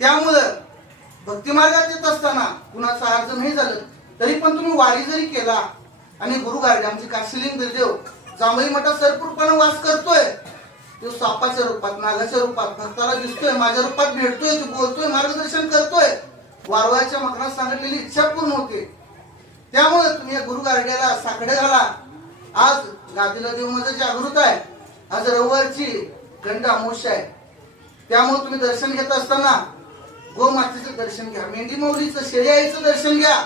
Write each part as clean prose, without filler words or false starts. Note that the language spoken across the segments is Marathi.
त्यामुळं भक्ती मार्गात येत असताना कुणाचं अर्ज नाही झालं तरी पण तुम्ही वारी जरी केला आणि गुरु गारडे आमचे काशीलिंग बिरदेव जांभई मठात सरपूरपणे वास करतोय, तो सापाच्या रूपात नागाच्या रूपात भक्ताला दिसतोय, माझ्या रूपात भेटतोय, तो बोलतोय, मार्गदर्शन करतोय, वारवाच्या मकरात सांगितलेली इच्छा पूर्ण होते. त्यामुळे तुम्ही या गुरु गारड्याला साकडे घाला. आज गादीला देव माझं जागृत आहे. आज रविवारची गंड अमावस्या आहे. त्यामुळे तुम्ही दर्शन घेत असताना गोमातेचं दर्शन घ्या, मेंढी मौलीचं शेळी दर्शन घ्या,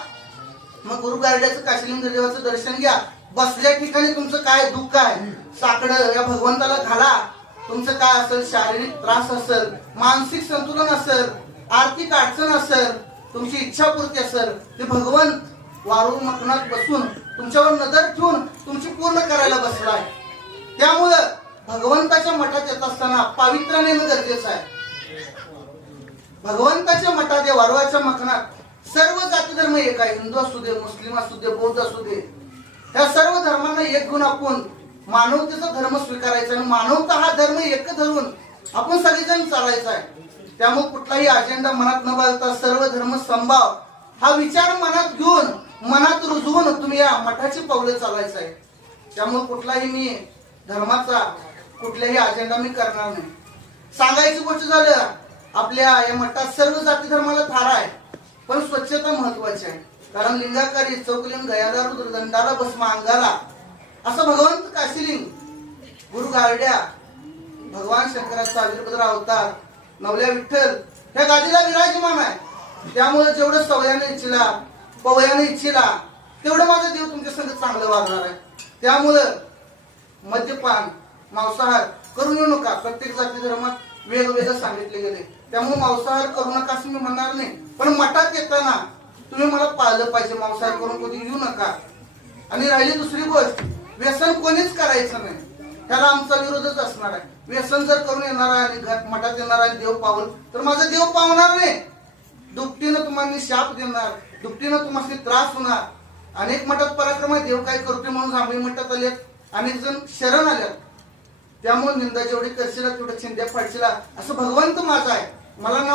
मग गुरु गारड्याचं काशीलिंग देवाचं दर्शन घ्या. बसल्या ठिकाणी तुमचं काय दुःख आहे साकडं या भगवंताला घाला. तुमचं काय असेल, शारीरिक त्रास असेल, मानसिक संतुलन असेल, आर्थिक अडचण असेल, तुमची इच्छापूर्ती असेल, ते भगवंत वारू मखनात बसून तुमच्यावर नजर ठेवून तुमची पूर्ण करायला बसलाय. त्यामुळं भगवंताच्या मठात येत असताना पावित्र्याने येणं गरजेचं आहे. भगवंताच्या मठात या वारुळाच्या मखनात सर्व जाती धर्म एक आहे. हिंदू असू दे, मुस्लिम असू दे, बौद्ध असू दे, ह्या सर्व धर्मांना एक गुण आपण मानवतेचा धर्म स्वीकारायचा आणि मानवता हा धर्म एक धरून आपण सगळेजण चालायचा आहे. त्यामुळे कुठलाही अजेंडा मनात न बाळगता सर्व धर्म संभाव हा विचार मनात घेऊन मनात रुजवून तुम्ही या मठाची पावले चालायचं आहे. त्यामुळे कुठलाही मी धर्माचा कुठलाही अजेंडा मी करणार नाही. सांगायची गोष्ट झालं, आपल्या या मठात सर्व जाती धर्माला थारा आहे, पण स्वच्छता महत्वाची आहे. कारण लिंगाकारी चौकलिंग गयाला रुद्र दंडाला भस्म अंगाला असं भगवंत काशीलिंग गुरु गारड्या भगवान शंकराचा वीरभद्र अवतार नवल्या विठ्ठल ह्या गादीला विराजमान आहे. त्यामुळे जेवढं सवयाने इच्छिला पवयाने इच्छिला तेवढं माझा देव तुमच्या संग चांगलं वागणार आहे. त्यामुळं मद्यपान मांसाहार करू येऊ नका. प्रत्येक जाती धर्मात वेगवेगळं सांगितले गेले. त्यामुळे मांसाहार करू नका असं मी म्हणणार नाही, पण मठात येताना तुम्ही मला पाळलं पाहिजे. मांसाहार करून कधी येऊ नका. आणि राहिली दुसरी गोष्ट, व्यसन कोणीच करायचं नाही. त्याला आमचा विरोधच असणार आहे. व्यसन जर करून येणार आहे आणि मठात येणार आहे देव पावल तर माझा देव पावणार नाही. दुपटीनं तुम्हाला शाप देणार, दुपटीनं तुम्हाला त्रास होणार. अनेक मठात पराक्रम आहे, देव काय करतोय म्हणून जांभई मठात आलेत, अनेक जण शरण आल्यात. त्यामुळे निंदा जेवढी करशील तेवढं चिंध्या फाडशील असं भगवंत माझा आहे. मला